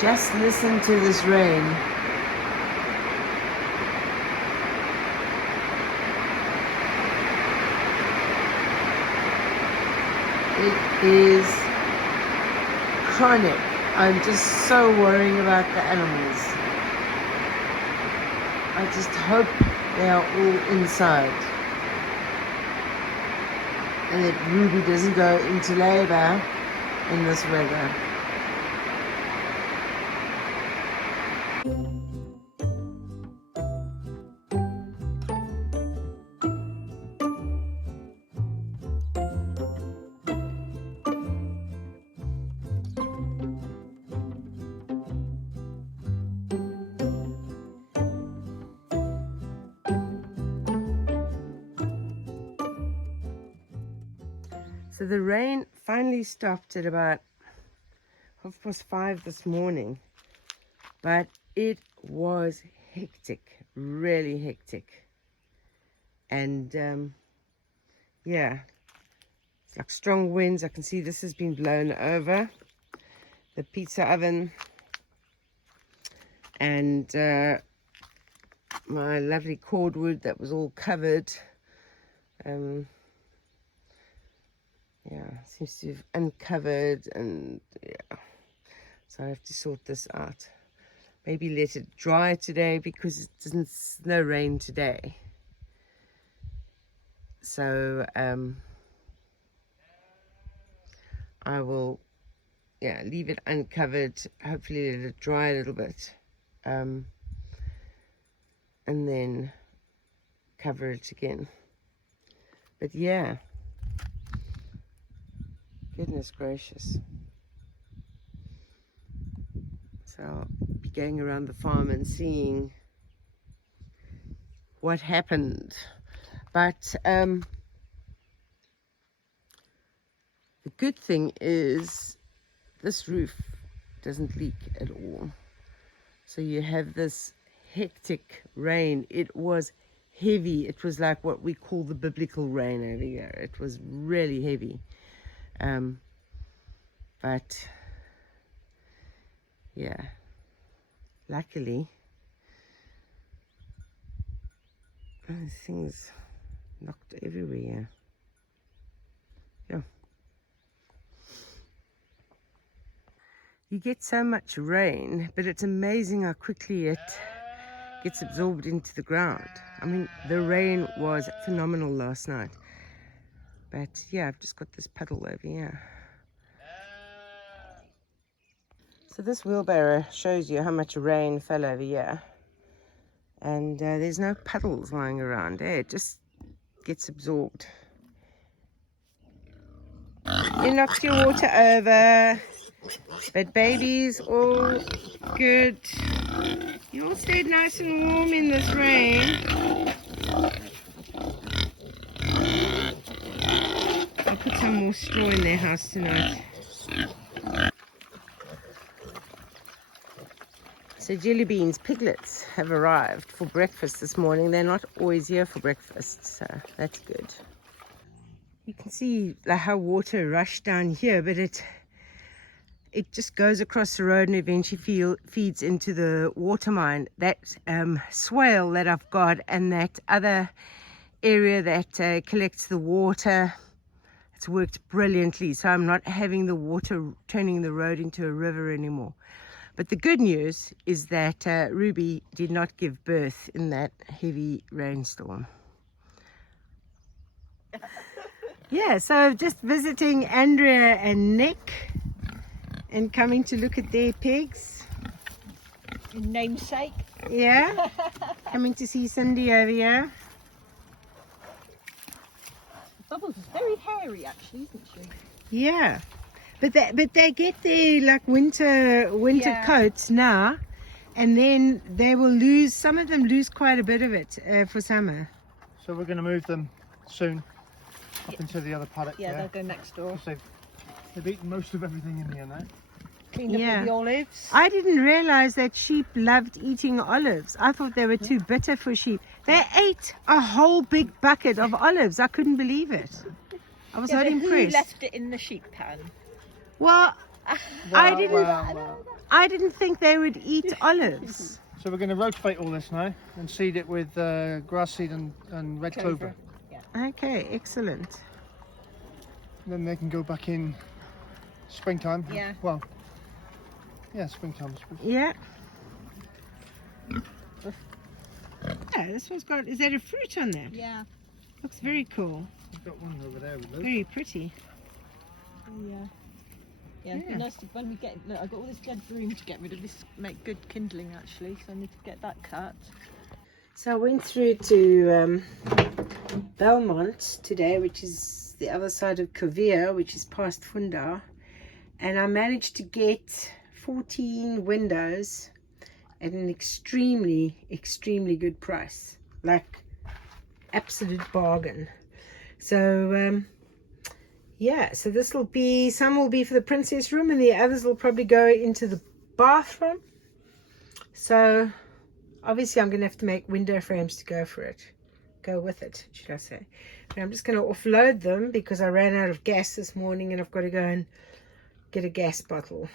Just listen to this rain. It is chronic. I'm just so worrying about the animals. I just hope they are all inside. And that Ruby doesn't go into labor in this weather. So the rain finally stopped at about 5:30 this morning, but it was hectic, really hectic. And yeah, it's like strong winds. I can see this has been blown over, the pizza oven, and my lovely cordwood that was all covered. Yeah, seems to have uncovered, and yeah, so I have to sort this out. Maybe let it dry today because it doesn't snow rain today. So I will, yeah, leave it uncovered. Hopefully let it dry a little bit, and then cover it again. But yeah. Goodness gracious. So I'll be going around the farm and seeing what happened. But the good thing is this roof doesn't leak at all. So you have this hectic rain. It was heavy. It was like what we call the biblical rain over here. It was really heavy. But yeah, luckily things knocked everywhere. Yeah, you get so much rain, but it's amazing how quickly it gets absorbed into the ground. I mean, the rain was phenomenal last night. But yeah, I've just got this puddle over here. So this wheelbarrow shows you how much rain fell over here. And there's no puddles lying around. It just gets absorbed. You knocked your water over. But baby's all good. You all stayed nice and warm in this rain. I'll put some more straw in their house tonight. So jelly beans, piglets have arrived for breakfast this morning. They're not always here for breakfast, so that's good. You can see like how water rushed down here, but it just goes across the road and eventually feeds into the water mine. That swale that I've got and that other area that collects the water, it's worked brilliantly. So I'm not having the water turning the road into a river anymore. But the good news is that Ruby did not give birth in that heavy rainstorm. Yeah, so just visiting Andrea and Nick and coming to look at their pigs. Namesake. Yeah, coming to see Cindy over here. Bubbles is very hairy actually, isn't she? Yeah. But they get their like winter coats now, and then they will lose. Some of them lose quite a bit of it for summer. So we're going to move them soon up into the other paddock. Yeah, they'll go next door. They've eaten most of everything in here now. Cleaned up all the olives. I didn't realize that sheep loved eating olives. I thought they were too bitter for sheep. They ate a whole big bucket of olives. I couldn't believe it. I was not impressed. Who left it in the sheep pan? Well, I I didn't think they would eat olives. So we're going to rotate all this now and seed it with grass seed and red clover. Okay, excellent. Then they can go back in springtime. Yeah. Well, yeah, springtime. Yeah. Yeah, this one's got, is that a fruit on that? Yeah. Looks very cool. We've got one over there with Very pretty. Yeah. Yeah, it'd be nice to, when we get, look, I've got all this dead broom to get rid of. This make good kindling actually, so I need to get that cut. So I went through to Belmont today, which is the other side of Kovia, which is past Fundar, and I managed to get 14 windows at an extremely good price, like absolute bargain. So yeah, so this will be, some will be for the princess room and the others will probably go into the bathroom. So obviously I'm going to have to make window frames to go with it, should I say. But I'm just going to offload them because I ran out of gas this morning and I've got to go and get a gas bottle.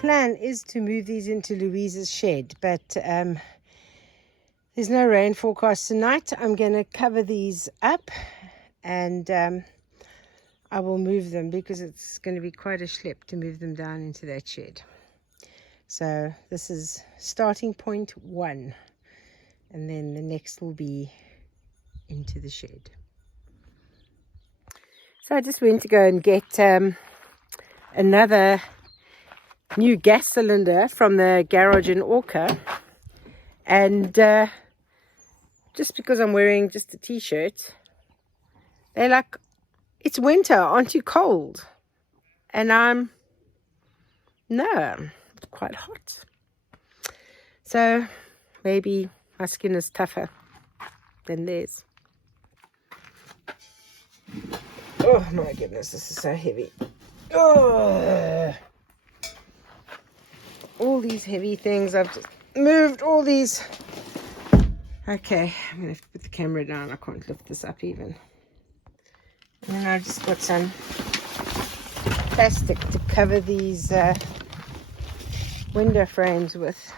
Plan is to move these into Louise's shed, but there's no rain forecast tonight. I'm going to cover these up and I will move them because it's going to be quite a schlep to move them down into that shed. So this is starting point 1, and then the next will be into the shed. So I just went to go and get another new gas cylinder from the garage in Orca, and just because I'm wearing just a t-shirt, they're like, it's winter, aren't you cold? And no, it's quite hot. So maybe my skin is tougher than theirs. Oh my goodness, this is so heavy. Oh, all these heavy things. I've just moved all these. Okay, I'm gonna have to put the camera down. I can't lift this up even. And then I just got some plastic to cover these window frames with.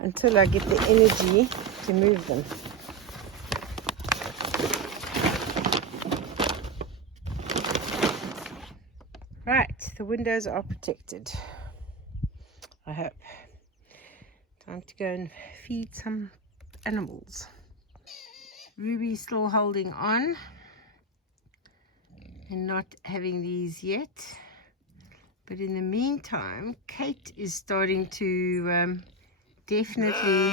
Until I get the energy to move them. Right, the windows are protected, I hope. Time to go and feed some animals. Ruby's still holding on and not having these yet. But in the meantime, Kate is starting to definitely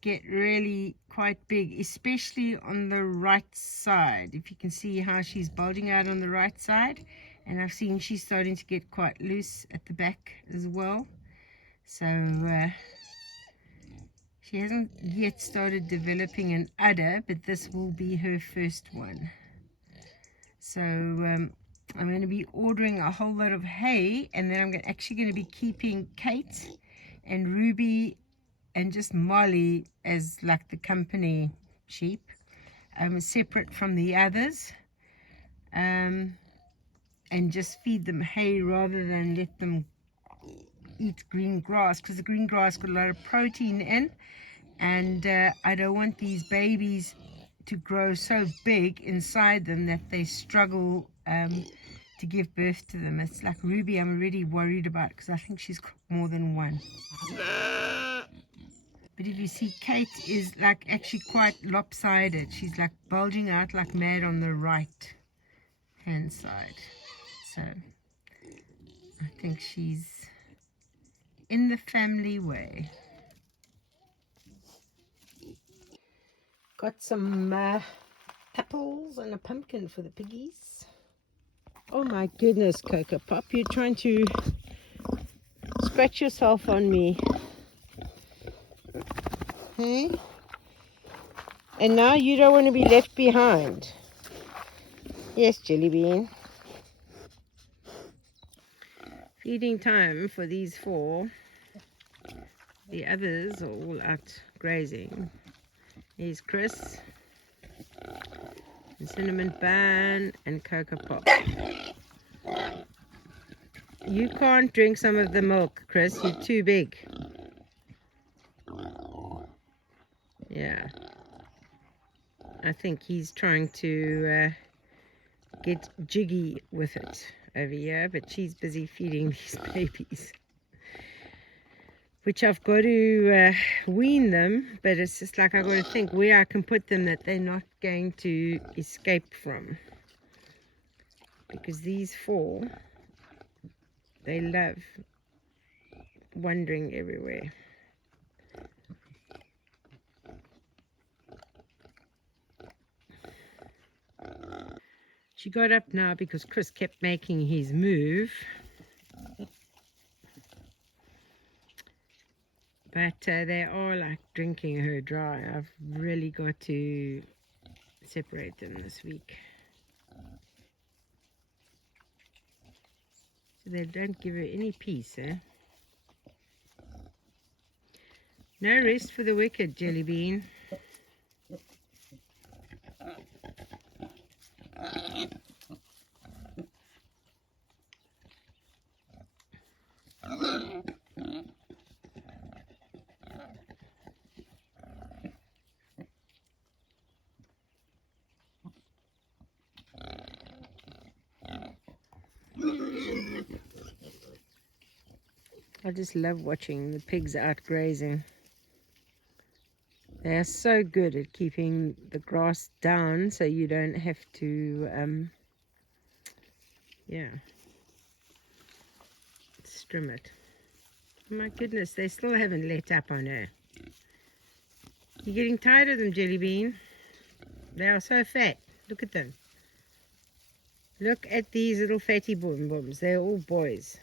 get really quite big, especially on the right side. If you can see how she's bulging out on the right side, and I've seen she's starting to get quite loose at the back as well. So she hasn't yet started developing an udder, but this will be her first one. So I'm going to be ordering a whole lot of hay, and then I'm actually going to be keeping Kate and Ruby and just Molly as like the company sheep, separate from the others, and just feed them hay rather than let them eat green grass, because the green grass got a lot of protein in, and I don't want these babies to grow so big inside them that they struggle to give birth to them. It's like Ruby, I'm already worried about, because I think she's got more than one. But if you see, Kate is like actually quite lopsided. She's like bulging out like mad on the right hand side. So I think she's in the family way. Got some apples and a pumpkin for the piggies. Oh my goodness, Coco Pop, you're trying to scratch yourself on me. Hey? And now you don't want to be left behind. Yes, Jelly Bean. Feeding time for these four. The others are all out grazing. Here's Chris, and Cinnamon Bun, and Coco Pop. You can't drink some of the milk, Chris. You're too big. Yeah. I think he's trying to get jiggy with it over here, but she's busy feeding these babies, which I've got to wean them, but it's just like I've got to think where I can put them that they're not going to escape from, because these four, they love wandering everywhere. She got up now because Chris kept making his move. But they are like drinking her dry. I've really got to separate them this week, so they don't give her any peace, eh? No rest for the wicked, Jelly Bean. I just love watching the pigs out grazing. They are so good at keeping the grass down so you don't have to, trim it. Oh my goodness, they still haven't let up on her. You're getting tired of them, Jelly Bean. They are so fat. Look at them. Look at these little fatty boom booms. They're all boys.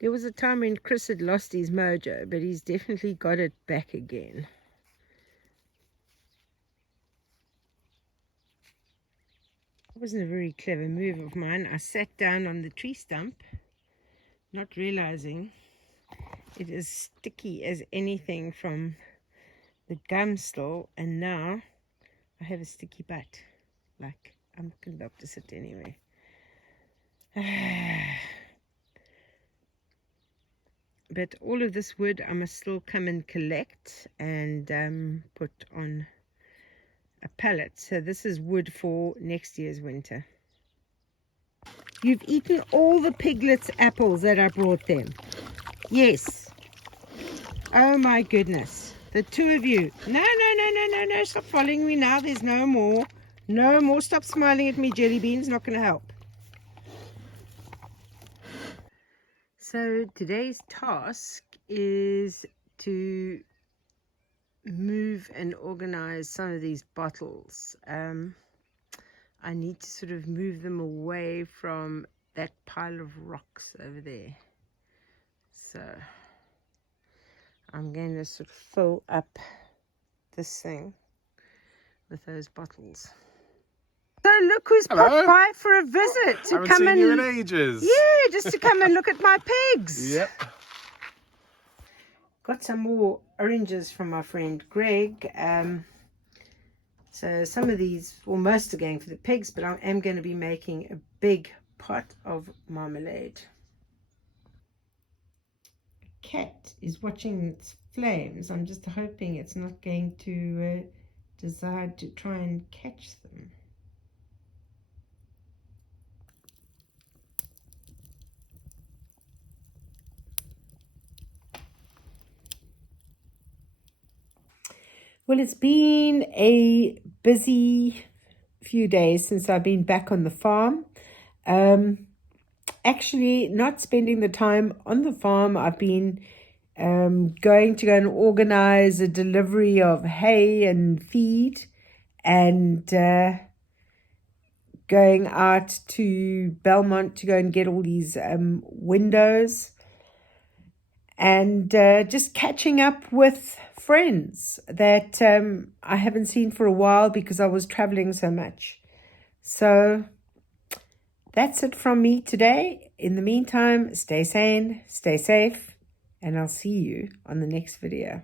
There was a time when Chris had lost his mojo, but he's definitely got it back again. It wasn't a very clever move of mine. I sat down on the tree stump, not realizing it is sticky as anything from the gum still, and now I have a sticky butt. Like, I'm not going to be able to sit anywhere. But all of this wood I must still come and collect and put on a pallet. So this is wood for next year's winter. You've eaten all the piglets' apples that I brought them. Yes. Oh my goodness. The two of you. No, no, no, no, no, no. Stop following me now. There's no more. No more. Stop smiling at me, jelly beans. Not going to help. So today's task is to move and organize some of these bottles. I need to sort of move them away from that pile of rocks over there. So I'm going to sort of fill up this thing with those bottles. So look who's popped by for a visit to Haven't come seen and you in ages. yeah, just to come and look at my pigs. Yep. Got some more oranges from my friend Greg. So some of these, well, most are going for the pigs, but I am going to be making a big pot of marmalade. The cat is watching its flames. I'm just hoping it's not going to decide to try and catch them. Well, it's been a busy few days since I've been back on the farm. Actually, not spending the time on the farm. I've been going to go and organize a delivery of hay and feed, and going out to Belmont to go and get all these windows, and just catching up with friends that I haven't seen for a while because I was traveling so much. So that's it from me today. In the meantime, stay sane, stay safe, and I'll see you on the next video.